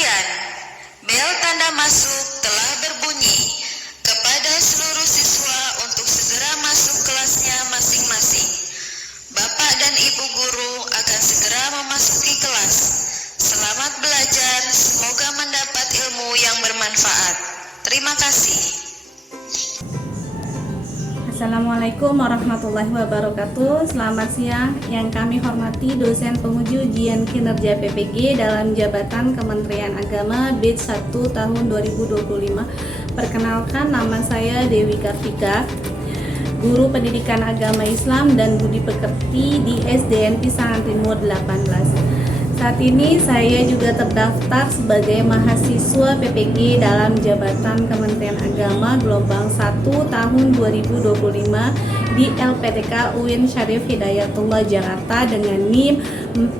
Kemudian, bel tanda masuk telah berbunyi kepada seluruh siswa untuk segera masuk kelasnya masing-masing. Bapak dan Ibu guru akan segera memasuki kelas. Selamat belajar, semoga mendapat ilmu yang bermanfaat. Terima kasih. Assalamualaikum warahmatullahi wabarakatuh. Selamat siang. Yang kami hormati dosen penguji ujian kinerja PPG dalam jabatan Kementerian Agama batch 1 tahun 2025. Perkenalkan, nama saya Dewi Kartika, guru pendidikan agama Islam dan budi pekerti di SDN Pisangan Timur 18. Saat ini saya juga terdaftar sebagai mahasiswa PPG dalam jabatan Kementerian Agama gelombang 1 tahun 2025 di LPTK UIN Syarif Hidayatullah Jakarta dengan NIM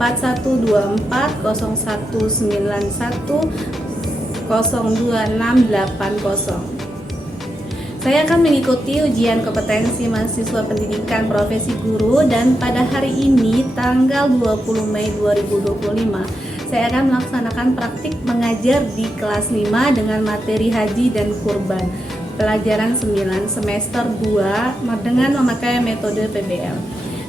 41240191026680. Saya akan mengikuti ujian kompetensi mahasiswa pendidikan profesi guru dan pada hari ini tanggal 20 Mei 2025 saya akan melaksanakan praktik mengajar di kelas 5 dengan materi haji dan kurban pelajaran 9 semester 2 dengan memakai metode PBL.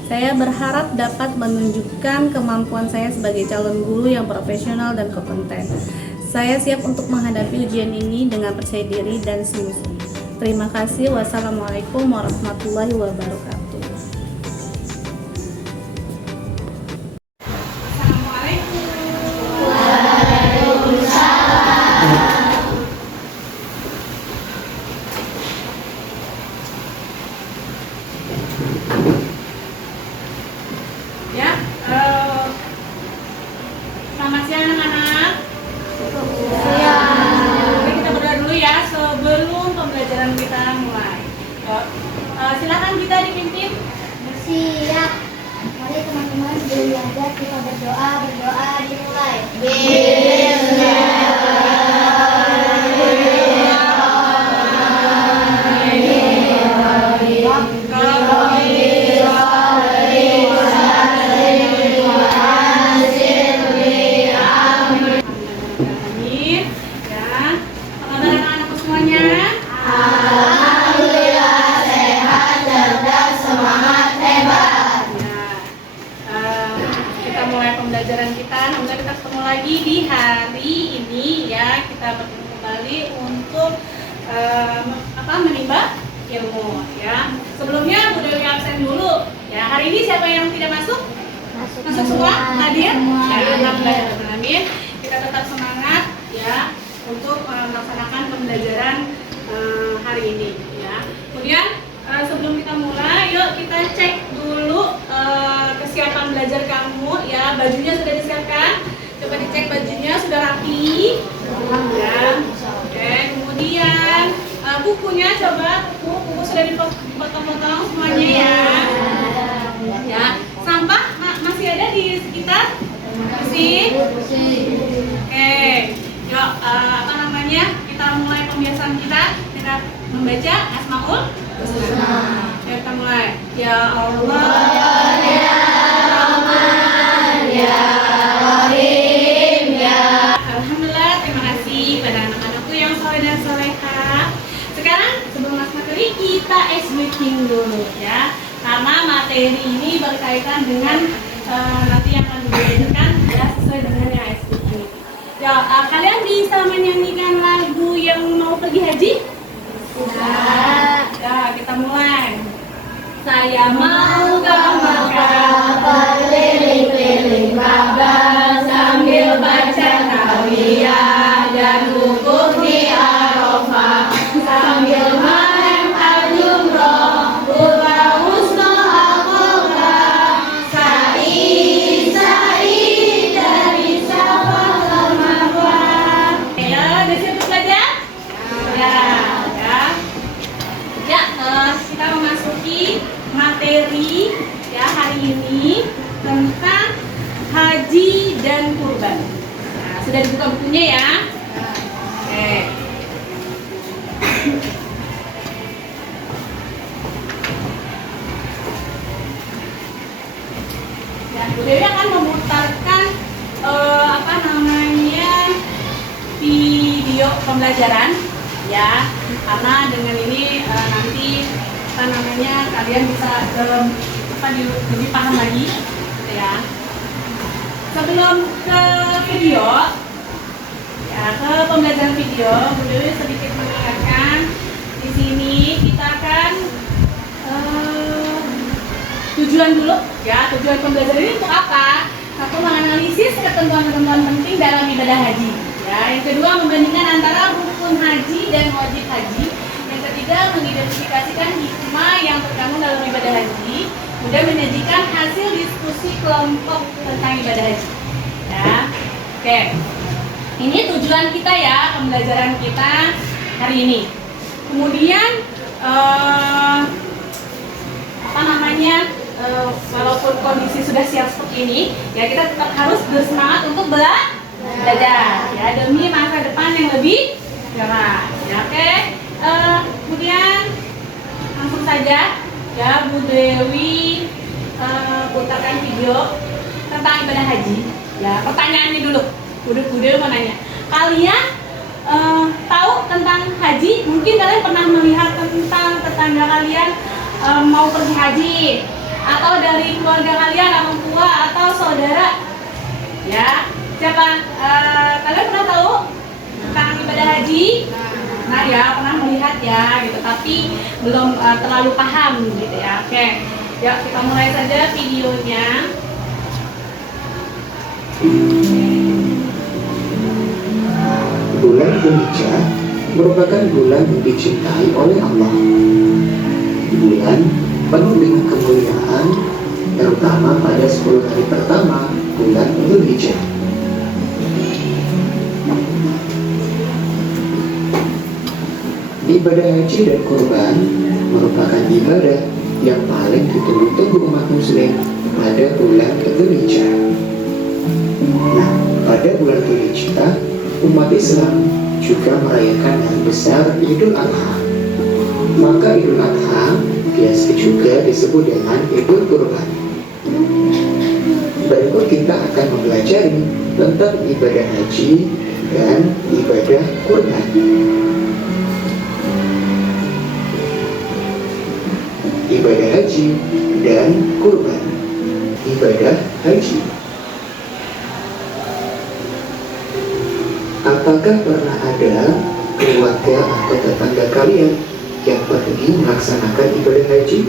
Saya berharap dapat menunjukkan kemampuan saya sebagai calon guru yang profesional dan kompeten. Saya siap untuk menghadapi ujian ini dengan percaya diri dan sungguh-sungguh. Terima kasih. Wassalamualaikum warahmatullahi wabarakatuh. Assalamualaikum. Waalaikumsalam. Ya, selamat siang anak-anak. Kita berdoa dulu ya sebelum pembelajaran kita mulai. Silakan kita dipimpin. Siap. Mari teman-teman sebelum belajar kita berdoa dimulai. Amin. Ya, apa kabar anak-anakku semuanya? Kita mulai pembelajaran kita. Semoga kita ketemu lagi di hari ini ya. Kita bertemu kembali untuk menimba ilmu ya. Sebelumnya Bu Dewi absen dulu. Ya, hari ini siapa yang tidak masuk? Masuk semua? Hadir? Ya, alhamdulillah. Amin. Kita tetap semangat ya untuk melaksanakan pembelajaran hari ini ya. Kemudian sebelum kita mulai, yuk kita cek dulu kesiapan belajar kamu ya. Bajunya sudah disiapkan? Coba dicek bajunya sudah rapi ya. Oke, kemudian bukunya coba buku sudah dipotong-potong semuanya ya. Ya, sampah masih ada di sekitar? Masih? Oke, yuk kita mulai pembiasaan kita dengan membaca Asmaul Husna. Kita mulai. Ya Allah, ya Rahman, ya Rahim, ya. Alhamdulillah, terima kasih pada anak-anakku yang soleh dan soleha. Sekarang sebelum masuk materi kita ice breaking dulu ya. Karena materi ini berkaitan dengan nanti yang akan dibelajarkan ya sesuai dengan yang ice breaking. Ya, kalian bisa menyanyikan lagu yang mau pergi haji? Ya, kita mulai. Saya mau ke Makkah, berkeliling-keliling Ka'bah sambil baca tawiyah dan wukuf di Arafah sambil melempar jumroh, buat husnul aqabah, sa'i dari Safar ke Marwah. Ya, udah siap belajar? Ya, kita memasuki materi ya hari ini tentang haji dan kurban. Nah, sudah dibuka bukunya ya. Oke. Ya, Bu Dewi akan memutarkan pembelajaran ya, karena dengan ini nanti kalian bisa lebih paham lagi gitu ya. Sebelum ke video ya, ke pembelajaran video, Bu Dewi sedikit mengingatkan di sini kita akan tujuan dulu ya. Tujuan pembelajaran ini untuk apa? Satu, menganalisis ketentuan-ketentuan penting dalam ibadah haji ya. Yang kedua, membandingkan antara rukun haji dan wajib haji. Yang ketiga, mengidentifikasikan hikmah yang terkandung dalam ibadah haji. Kemudian menyajikan hasil diskusi kelompok tentang ibadah haji ya. Oke, ini tujuan kita ya, pembelajaran kita hari ini. Kemudian walaupun kondisi sudah siap seperti ini ya, kita tetap harus bersemangat untuk belajar ya, demi masa depan yang lebih cerah ya. Oke, kemudian langsung saja ya, Bu Dewi putarkan video tentang ibadah haji ya. Pertanyaannya dulu, Bu Dewi mau nanya, kalian tahu tentang haji? Mungkin kalian pernah melihat tentang tetangga kalian mau pergi haji, atau dari keluarga kalian, orang tua atau saudara ya. Siapa? Kalian pernah tahu tentang ibadah haji? Nah ya, pernah melihat ya gitu, tapi belum terlalu paham gitu ya. Oke, yuk kita mulai saja videonya. Bulan Dzulhijjah merupakan bulan yang dicintai oleh Allah. Bulan penuh dengan kemuliaan, terutama pada 10 hari pertama bulan Dzulhijjah. Ibadah haji dan kurban merupakan ibadah yang paling ditunggu-tunggu umat muslim pada bulan Dzulhijjah. Nah, pada bulan Dzulhijjah, umat Islam juga merayakan hari besar Idul Adha. Maka Idul Adha biasa juga disebut dengan Idul Kurban. Berikut kita akan mempelajari tentang ibadah haji dan ibadah kurban. Ibadah haji dan kurban. Ibadah haji. Apakah pernah ada keluarga atau tetangga kalian yang pergi melaksanakan ibadah haji?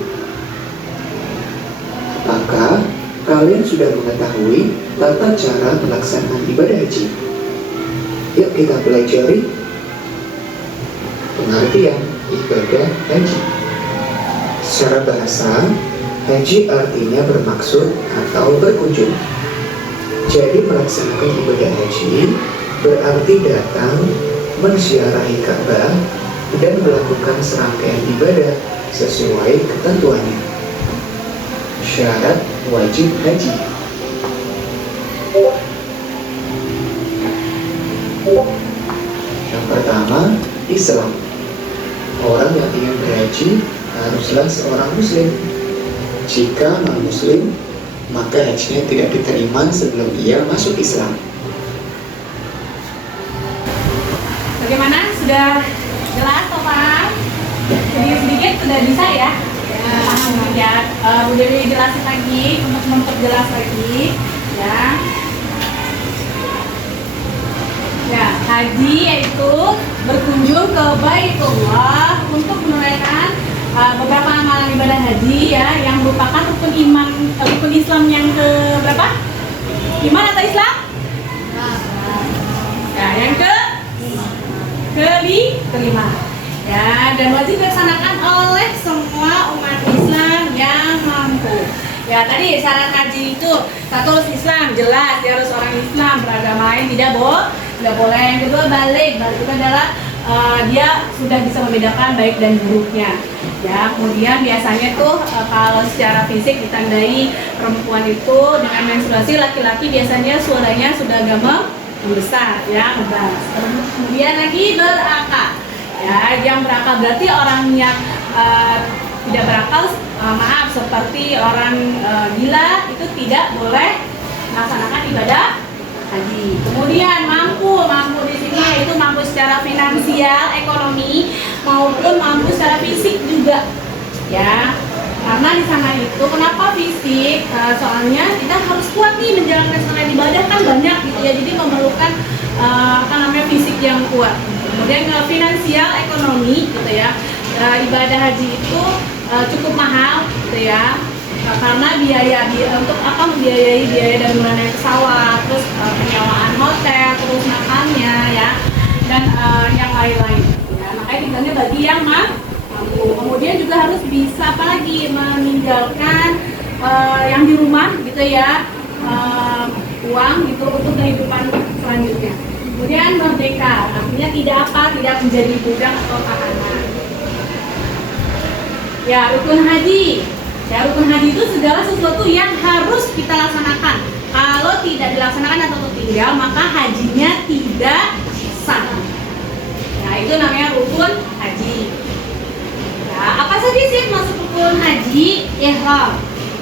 Apakah kalian sudah mengetahui tata cara pelaksanaan ibadah haji? Yuk kita pelajari pengertian ibadah haji. Secara bahasa, haji artinya bermaksud atau berkunjung. Jadi melaksanakan ibadah haji berarti datang, menziarahi Ka'bah, dan melakukan serangkaian ibadah sesuai ketentuannya. Syarat wajib haji. Yang pertama, Islam. Orang yang ingin berhaji haruslah seorang muslim. Jika non-muslim, maka hajinya tidak diterima sebelum ia masuk Islam. Bagaimana? Sudah jelas atau paham? Sedikit sudah bisa ya? Paham ya. Bu Dewi jelasin lagi untuk memperjelas lagi ya. Ya, haji yaitu berkunjung ke Baitullah untuk menunaikan beberapa amalan ibadah haji ya, yang merupakan rukun Islam yang ke berapa? Iman atau Islam? Ya, yang kelima ya, dan wajib dilaksanakan oleh semua umat Islam yang mampu ya. Tadi syarat haji itu satu, Islam, jelas dia harus orang Islam, beragama lain tidak boleh. Yang kedua, balik itu adalah dia sudah bisa membedakan baik dan buruknya ya. Kemudian biasanya tuh kalau secara fisik ditandai perempuan itu dengan menstruasi, laki-laki biasanya suaranya sudah agak membesar ya, ngebas. Kemudian lagi berakal ya, yang berakal berarti orang yang tidak berakal, maaf, seperti orang gila itu tidak boleh melaksanakan ibadah haji. Kemudian mampu di sini yaitu mampu secara finansial finansial, ekonomi, maupun mampu secara fisik juga, ya. Karena di sana itu kenapa fisik? Soalnya kita harus kuat nih menjalankan sholat ibadah kan banyak gitu ya, jadi memerlukan fisik yang kuat. Kemudian finansial, ekonomi gitu ya. Ibadah haji itu cukup mahal gitu ya. Karena biaya untuk membiayai biaya dari mulai pesawat, terus penyewaan hotel, terus makannya ya, dan yang lain-lain. Ya, makanya tinggalnya bagi yang mampu. Kemudian juga harus bisa meninggalkan yang di rumah gitu ya, uang gitu untuk kehidupan selanjutnya. Kemudian merdeka, artinya tidak menjadi budak atau tahanan. Ya, rukun haji. Ya, rukun haji itu segala sesuatu yang harus kita laksanakan. Kalau tidak dilaksanakan atau tertinggal, maka hajinya tidak sah. Nah, itu namanya rukun haji. Ya, apa saja sih masuk rukun haji? Ihram.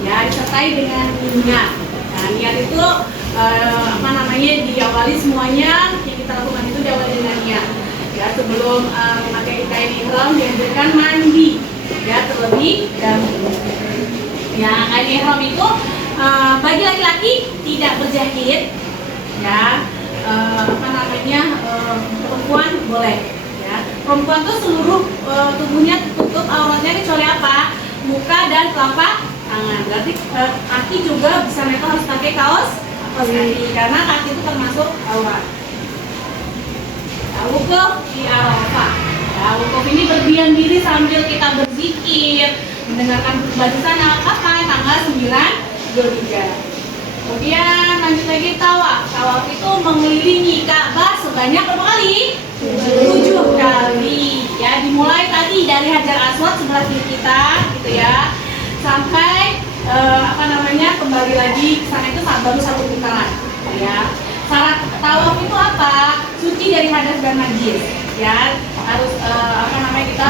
Ya, disertai dengan niat. Nah, niat itu diawali semuanya yang kita lakukan itu diawali dengan niat. Ya, sebelum memakai kain ihram dianjurkan mandi. Ya, terlebih dahulu. Ya, kain ihram itu bagi laki-laki tidak berjahit. Ya, perempuan boleh. Ya, perempuan tuh seluruh tubuhnya tertutup, auratnya kecuali apa? Muka dan telapak tangan. Berarti kaki juga bisa mereka harus pakai kaos kaki karena kaki itu termasuk aurat. Wukuf di Arafah. Ya, wukuf ini berdiam diri sambil kita berzikir, mendengarkan bacaan Al-Fatihah tanggal 9 Dzulhijjah. Kemudian lanjut lagi tawaf. Tawaf itu mengelilingi Ka'bah sebanyak berapa kali? 7 kali. Ya, dimulai tadi dari Hajar Aswad sebelah kiri kita, gitu ya, sampai kembali lagi ke sana itu baru 1 putaran. Ya. Syarat tawaf itu apa? Suci dari hadas dan najis. Ya, harus kita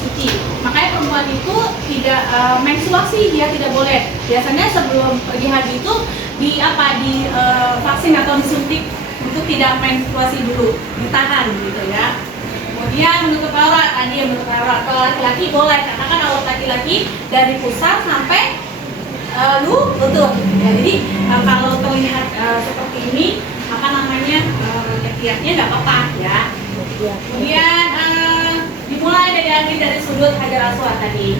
suci. Makanya perempuan itu tidak menstruasi, dia tidak boleh. Biasanya sebelum pergi haji itu vaksin atau disuntik untuk tidak menstruasi dulu, ditahan gitu ya. Kemudian menutup aurat, tadi yang menutup aurat. Kalau laki-laki boleh, karena kan aurat laki-laki dari pusat sampai lutut. Ya, jadi kalau terlihat seperti ini, kiatnya nggak apa-apa ya. Kemudian dimulai dari sudut Hajar Aswad tadi.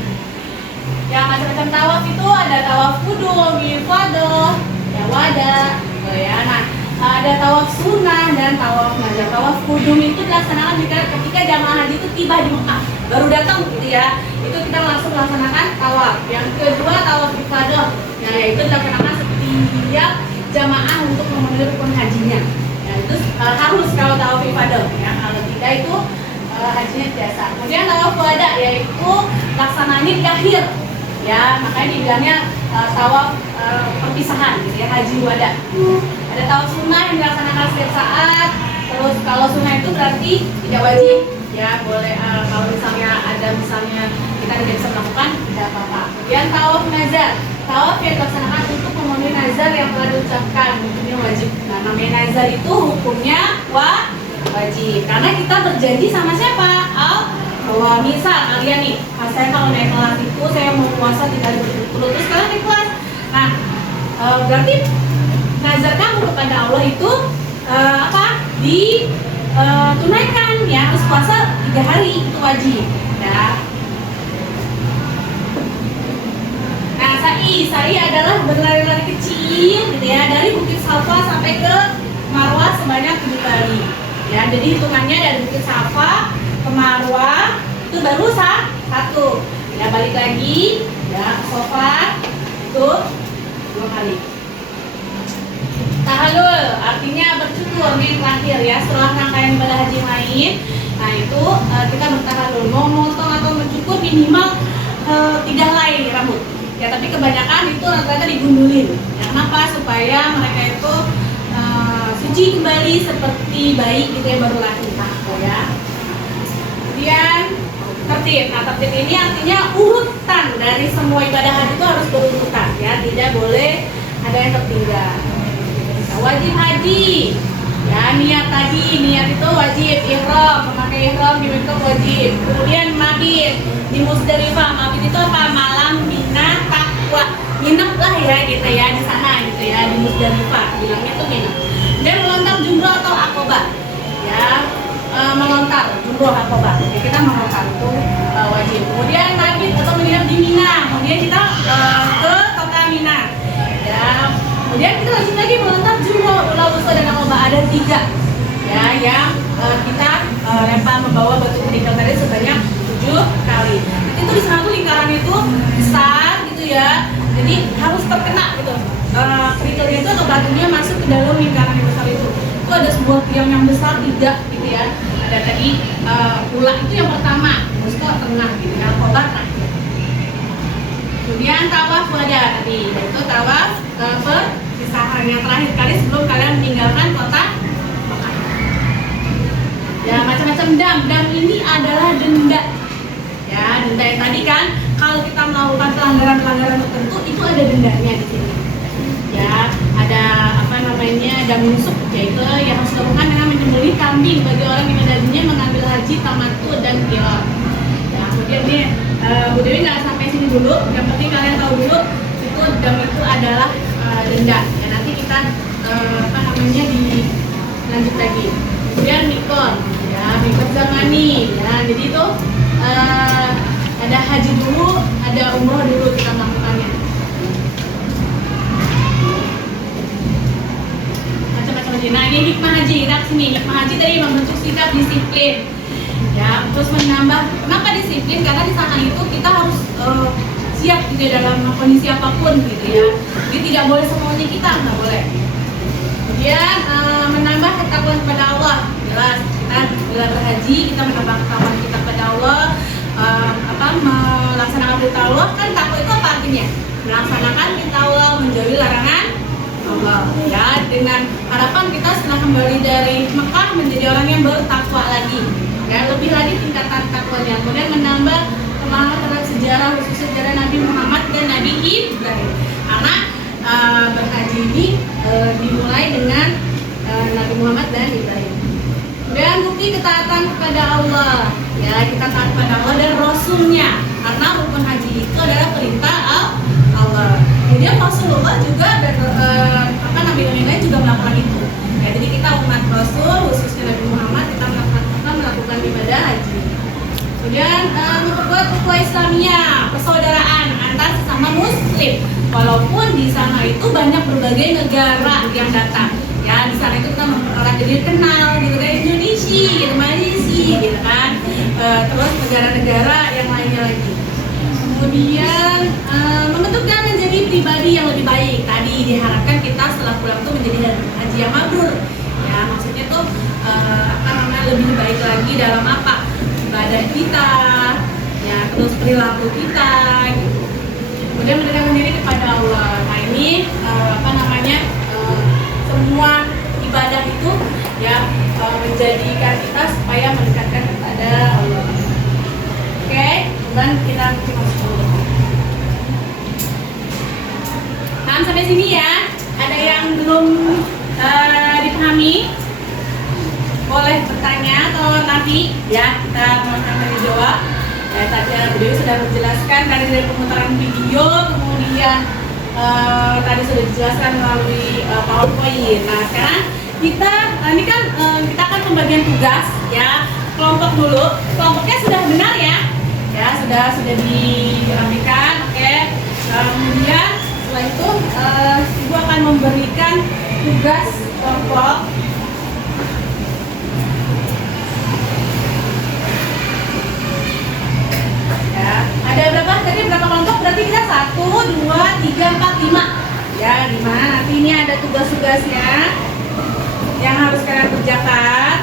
Yang macam-macam tawaf itu ada tawaf kudum, ifadah, ya wada, gitu ya. Nah, ada tawaf sunnah dan tawaf mazhab. Tawaf kudum itu dilaksanakan ketika jamaah haji itu tiba di Mekah, baru datang gitu ya. Itu kita langsung melaksanakan tawaf. Yang kedua tawaf ifadah, nah yaitu dilaksanakan setiap jamaah untuk memenuhi rukun hajinya. Ya, itu harus kalau tawaf ifadah ya. Kalau tidak itu hajinya biasa. Kemudian tawaf wada yaitu laksananya di akhir. Ya, makanya dibilangnya tawaf perpisahan gitu ya, haji wada. Ada tawaf sunnah yang dilaksanakan setiap saat. Terus kalau sunnah itu berarti tidak wajib. Ya, boleh kalau misalnya kita tidak bisa melakukan, tidak apa-apa. Kemudian tawaf nazar. Tawaf yang dilaksanakan untuk memenuhi nazar yang telah diucapkan, hukumnya wajib. Nah, namanya nazar itu hukumnya wajib. Karena kita berjanji sama siapa? Bahwa misal kalian nih, saya kalau naik kelas itu saya mau puasa 3 hari berturut-turut, terus kalian naik kelas. Nah, berarti nazar kamu kepada Allah itu ditunaikan ya, harus puasa 3 hari itu wajib. Ya. Nah, sa'i adalah berlari-lari kecil gitu ya, dari Bukit Safa sampai ke Marwah sebanyak 7 kali. Ya, jadi hitungannya dari Bukit Safa ke Marwah itu baru 1. Ya, balik lagi ya ke Safa itu 2 kali. Tahallul artinya bercukur, ini yang terakhir ya, setelah rangkaian ibadah haji lain. Nah, itu kita bertahallul, mau motong atau mencukur minimal 3 helai rambut. Ya, tapi kebanyakan itu rata-rata digundulin. Ya, kenapa? Supaya mereka itu suci kembali seperti bayi gitu ya, baru lahir ya. Kemudian tertib. Nah, tertib ini artinya urutan dari semua ibadah haji itu harus berurutan ya, tidak boleh ada yang tertinggal. Nah, wajib haji Ya, niat tadi, niat itu wajib. Ihram, memakai ihram di Mekah wajib. Kemudian mabit di Musdalifah. Mabit itu apa? Malam Mina Taqwa. Nginep lah ya gitu ya di sana gitu ya di Musdalifah. Bilangnya tuh nginep. Dan melontar jumroh atau akobah. Ya, melontar jumroh akobah. Ya, kita melontar itu wajib. Kemudian mabit atau menginap di Mina. Kemudian kita ke kota Mina. Ya, kemudian kita lanjut lagi melontar jumroh, ula wusta dan akobah. Ada 3 ya yang kita lempar membawa batu kerikil tadi sebanyak 7 kali. Itu di sana tuh lingkarannya itu besar gitu ya. Jadi harus terkena gitu. Kerikilnya itu atau batunya masuk ke dalam lingkaran yang besar itu. Itu ada sebuah tiang yang besar 3 gitu ya. Ada tadi ula itu yang pertama, wusta tengah gitu ya, akobah terakhir. Kemudian tawaf wada tadi, yaitu tawaf perpisahan yang terakhir kali sebelum kalian meninggalkan kota Mekah. Ya, macam-macam dam ini adalah denda. Ya, denda yang tadi kan kalau kita melakukan pelanggaran tertentu itu ada dendanya di sini. Ya, ada apa namanya dam nusuk, yaitu yang harus dilakukan dengan menyembelih kambing bagi orang yang tadinya mengambil haji tamattu dan qiran. Ya, kemudian nih Bu Dewi nggak sampai sini dulu, yang penting kalian tahu dulu itu dam itu adalah denda. Ya, nanti kita apa namanya dilanjut lagi. Kemudian mikot, ya mikot zamani. Ya, jadi itu ada haji dulu, ada umroh dulu kita melakukannya. Macam-macam haji. Nah, ini hikmah haji. Kita kesini. Hikmah haji tadi membentuk sikap disiplin. Ya, terus menambah. Kenapa disiplin? Karena di sana itu kita harus siap gitu ya, dalam kondisi apapun gitu ya. Jadi tidak boleh semuanya kita, nggak boleh. Kemudian menambah ketakwaan kepada Allah. Jelas kita bila berhaji kita menambah ketakwaan kita kepada Allah. Melaksanakan perintah Allah, kan takwa itu apa artinya? Melaksanakan perintah Allah, menjauhi larangan Allah. Ya, dengan harapan kita setelah kembali dari Mekah menjadi orang yang bertakwa lagi. Ya, lebih lagi tingkatan takwanya. Kemudian menambah pemahaman terhadap sejarah, khusus sejarah Nabi Muhammad dan Nabi Ibrahim. Karena berhaji ini dimulai dengan Nabi Muhammad dan Ibrahim. Kemudian bukti ketaatan kepada Allah. Ya, kita taat kepada Allah dan Rasulnya. Karena rukun haji itu adalah perintah Allah. Kemudian Rasulullah juga dan Nabi-Nabi lain juga melakukan itu. Ya, jadi kita umat Rasul, khususnya Nabi Muhammad, kita melakukan ibadah haji. Kemudian memperkuat ukhuwah Islamiyah, persaudaraan antar sesama Muslim. Walaupun di sana itu banyak berbagai negara yang datang. Ya, di sana itu kita mempererat jadi kenal gitu kayak Indonesia, gitu, Malaysia, gitu kan. Terus negara-negara yang lainnya lagi. Kemudian membentuk dan menjadi pribadi yang lebih baik. Tadi diharapkan kita setelah pulang itu menjadi haji yang mabrur. Ya, maksudnya tuh lebih baik lagi dalam apa? Ibadah kita, ya, terus perilaku kita, gitu. Kemudian mendekatkan diri kepada Allah. Nah, ini semua ibadah itu ya menjadikan kita supaya mendekatkan kepada Allah. Oke, dan kita masuk dulu. Nah, sampai sini ya. Ada yang belum dipahami? Boleh bertanya atau nanti ya kita akan dijawab. Ya, tadi Bu Dewi sudah menjelaskan dari pemutaran video, kemudian tadi sudah dijelaskan melalui PowerPoint. Nah, sekarang kita akan pembagian tugas ya. Kelompok dulu. Kelompoknya sudah benar ya? Ya, sudah dirapikan. Oke. Kemudian setelah itu Ibu akan memberikan tugas kelompok. Ya, ada berapa? Tadi berapa kelompok? Berarti kita 1, 2, 3, 4, 5. Ya, 5. Nanti ini ada tugas-tugasnya yang harus kalian kerjakan.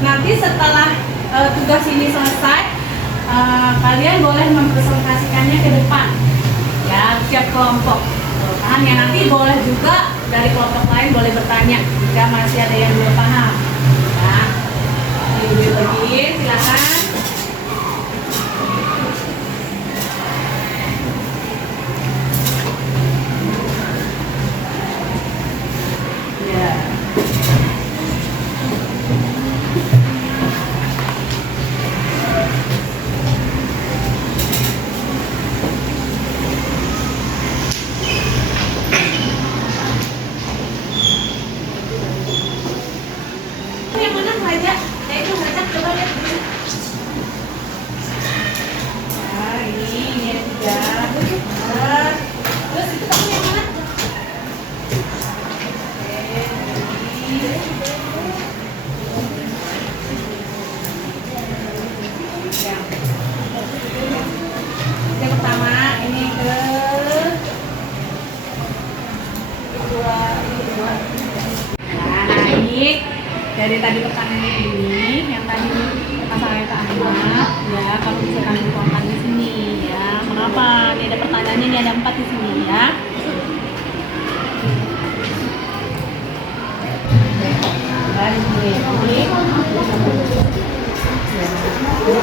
Nanti setelah tugas ini selesai, kalian boleh mempresentasikannya ke depan. Ya, setiap kelompok. Paham ya? Nanti boleh juga dari kelompok lain boleh bertanya jika masih ada yang belum paham. Nah, Ibu lagi, silakan. tadi pertanyaannya ini, yang tadi masalahnya ke anak, ya kalau bisa kami tuangkan di sini, ya. Mengapa? Ini ada pertanyaannya, ini ada 4 di sini, ya.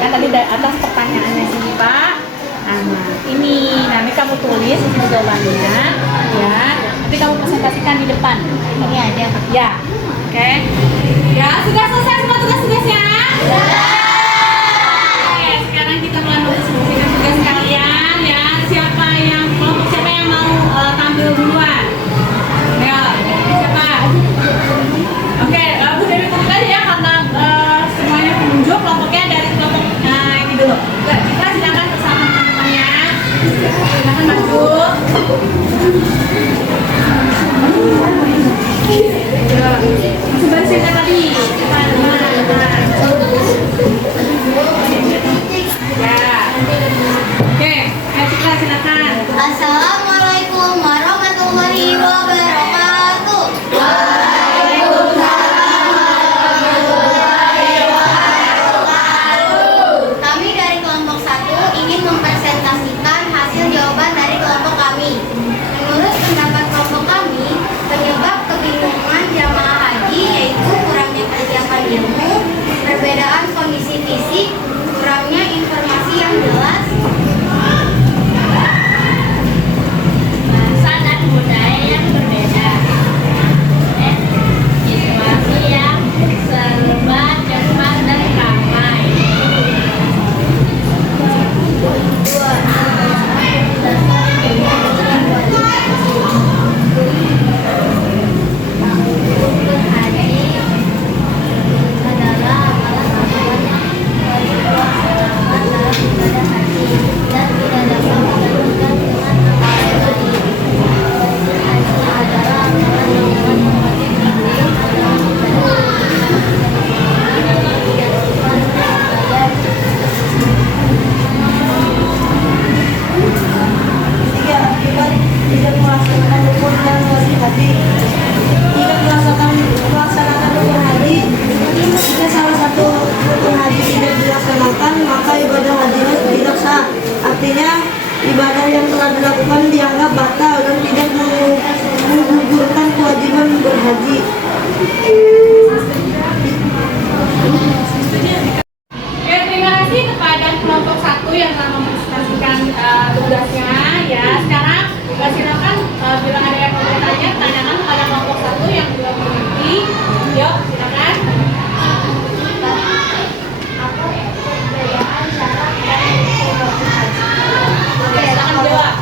Kan tadi atas pertanyaannya sini Pak. Nah, ini nanti kamu tulis di sini jawabannya, ya. Nanti kamu presentasikan di depan. Ini ada. Ya, oke. Ya, sudah selesai semua tugas-tugasnya? Oke, sekarang kita mulai mendiskusikan tugas kalian, ya. Siapa yang mau tampil duluan? Ya, siapa? Oke, Bu Dewi tulis aja ya karena semuanya penunjuk kelompoknya dari kelompok ini dulu. Kita silakan bersama teman-temannya. Silakan maju. Masih bersihkan tadi. Ya. Oke, kita silakan. Assalamualaikum warahmatullahi wabarakatuh. Kami dari kelompok 1 ingin mempresentasikan hasil jawaban dari kelompok kami. Menurut pendapat kelompok kami, penyebab kebingungan jamaah haji yaitu kurangnya persiapan ilmu, perbedaan kondisi fisik, kurangnya informasi yang jelas, bahasa dan budaya yang berbeda, situasi yang serba cepat dan ramai. Rukun haji adalah amalan-amalan yang wajib dilaksanakan dalam ibadah haji dan tidak dapat digantikan dengan amalan lain. Rukun haji adalah amalan-amalan yang wajib dilaksanakan dalam ibadah haji yang sifatnya ibadah. Tiga akibat tidak melaksanakan rukun dan wajib haji. Tidak melaksanakan rukun haji, jika salah satu rukun haji tidak dilaksanakan, maka ibadah hajinya tidak sah. Artinya, ibadah yang telah dilakukan dianggap batal dan tidak menggugurkan kewajiban berhaji. Oke, terima kasih kepada kelompok 1 yang telah mempresentasikan tugasnya, ya. Sekarang silakan bila ada yang mau bertanya, tanyakan kepada kelompok 1 yang belum mengerti. Yuk, silakan. Apa perbedaan syarat dan rukun haji? Oke, silakan jawab.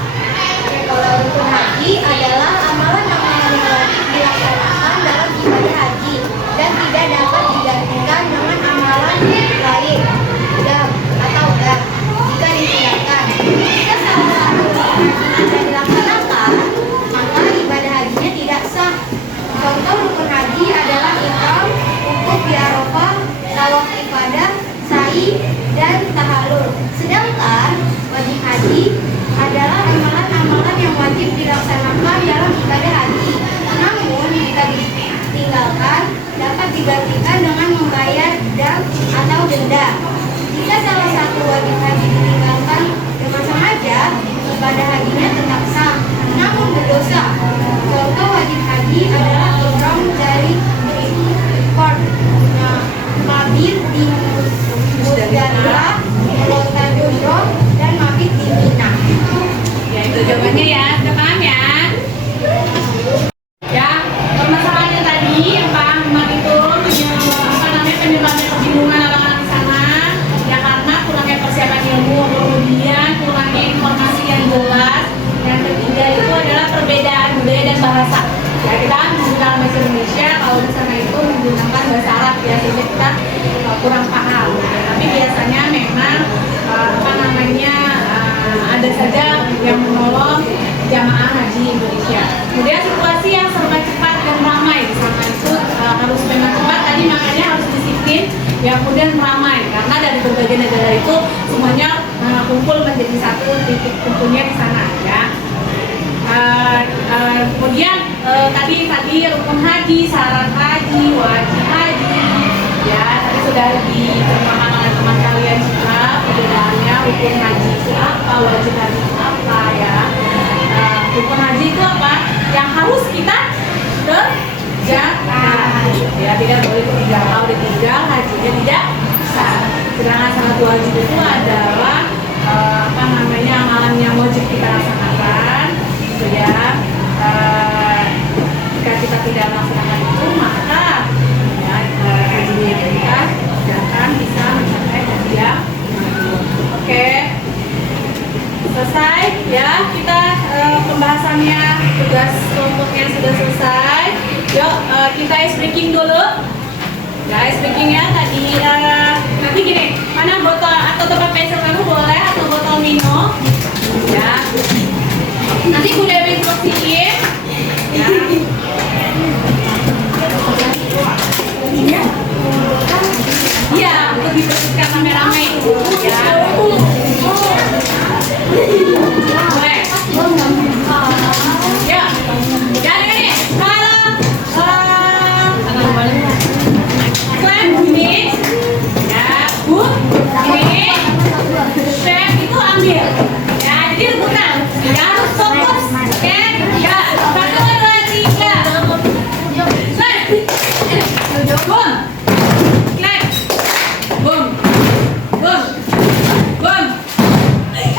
Kalau rukun haji adalah amalan-amalan yang wajib dilaksanakan dalam ibadah haji dan tidak dapat digantikan dengan amalan lain dam jika ditinggalkan. Jika salah satu rukun haji tidak dilaksanakan, maka ibadah hajinya tidak sah. Contoh rukun haji adalah ihram, wukuf di Arafah, tawaf ibadah, sa'i, dan tahallul. Sedangkan wajib haji adalah amalan-amalan yang wajib dilaksanakan dalam ibadah haji. Namun jika ditinggalkan dapat digantikan dengan membayar dam atau denda. Jika salah satu wajib haji ditinggalkan dengan sengaja, ibadah hajinya tetap sah, namun berdosa. Contoh wajib haji adalah ihram dari Port Mabit di Musdalifah, melontar jumroh, dan mabit di Mina. Ya, itu jawabannya ya. Sudah paham ya? Ya, permasalahannya tadi yang Pak Ahmad itu penyebabnya kebingungan anak-anak di sana ya karena kurangnya persiapan ilmu, kemudian kurangnya informasi yang jelas. Yang ketiga itu adalah perbedaan budaya dan bahasa. Ya, kita menggunakan bahasa Indonesia, kalau di sana itu menggunakan bahasa Arab ya, sehingga kita kurang paham. Tapi biasanya memang ada saja yang menolong jamaah haji Indonesia. Kemudian situasi yang serba cepat dan ramai di sana itu harus memang cepat, tadi makanya harus disiplin, ya kemudian ramai karena dari berbagai negara itu semuanya kumpul menjadi satu titik kumpulnya di sana ya. Kemudian tadi rukun haji, syarat haji, wajib haji, sudah diterangkan oleh teman kalian juga perbedaannya rukun haji itu apa, wajib haji itu apa ya. Rukun haji itu apa? Yang harus kita kerjakan. Ya, tidak boleh ketinggalan. Kalau ditinggal hajinya tidak sah. Sedangkan salat wajib itu adalah amalan yang wajib kita laksanakan, gitu ya. Jika kita tidak melaksanakan itu, maka ya, hajinya kita tidak akan bisa mencapai haji yang mabrur. Oke, selesai ya kita pembahasannya, tugas kelompoknya sudah selesai. Yuk kita ice breaking dulu. Ya, ice breakingnya tadi nanti gini, mana botol atau tempat pensil kamu boleh atau botol minum ya. Nanti Bu Dewi bersihin ya. Iya, untuk dibersihkan rame-rame ya. Boleh. Ya. Jadi ini kalau ini ya Bu, ini chef itu ambil ya, jadi rebutan ya, harus fokus. Oke ya, 1, 2, 3 boom, clap, boom, boom, boom, hey.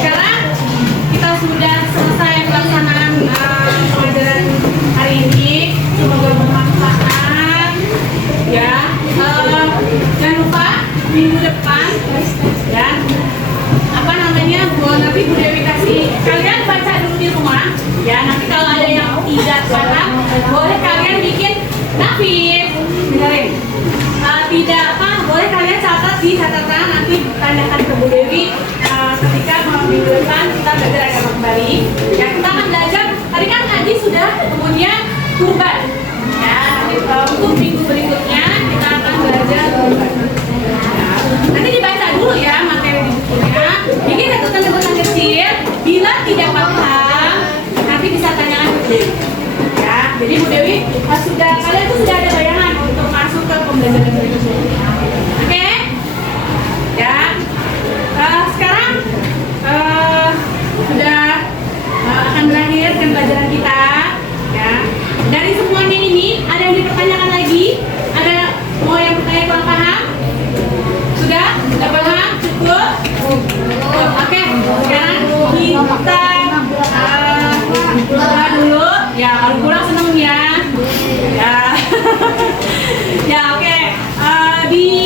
Sekarang kita sudah selesai pelaksanaan pelajaran hari ini. Semoga bermanfaat ya. Jangan lupa minggu depan ya, apa namanya, nanti Bu Dewi kasih kalian baca dulu di rumah ya. Nanti kalau ada yang tidak paham boleh kalian bikin nafis, dengerin. Tidak apa, boleh kalian catat di catatan, nanti tanyakan ke Bu Dewi ketika minggu depan kita belajar agama kembali ya. Kita akan belajar, tadi kan ngaji sudah, kemudian kurban ya. Nanti untuk minggu berikutnya kita akan belajar kurban ya. Nanti dibaca dulu ya materi di bukunya, bikin catatan-catatan kecil. Bila tidak paham nanti bisa tanyakan ke Bu Dewi ya. Jadi Bu Dewi kalian tuh sudah ada bayangan untuk masuk ke pembelajaran berikutnya. Oke ya. Sekarang sudah akan berakhir dengan pelajaran kita ya. Dari semuanya ini ada yang dipertanyakan lagi? Ada mau yang bertanya kurang paham? Sudah paham? Cukup? Oke, sekarang kita buka dulu ya. Kalau kurang seneng ya ya. Ya oke. Di